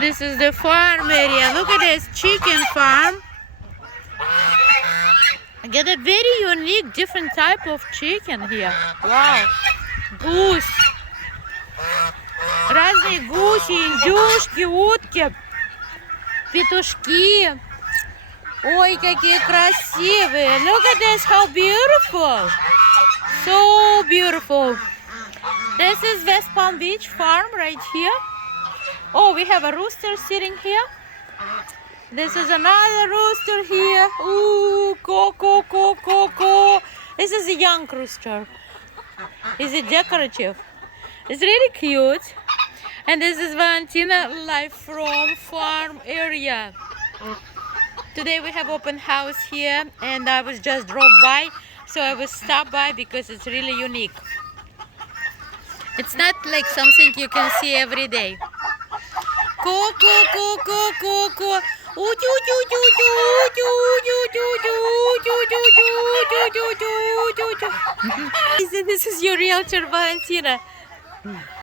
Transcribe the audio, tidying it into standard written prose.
This is the farm area. Look at this chicken farm. I get a very unique, different type of chicken here. Wow. Goose. Разные гуси, индюшки, утки, петушки. Ой, какие красивые. Look at this, how beautiful. So beautiful. This is West Palm Beach farm right here. Oh, we have a rooster sitting here. This is another rooster here. Ooh, co. This is a young rooster. Is it decorative? It's really cute. And this is Valentina live from farm area. Today we have open house here, and I was just drove by, so I will stop by because it's really unique. It's not like something you can see every day. Co. This is your realtor Valentina.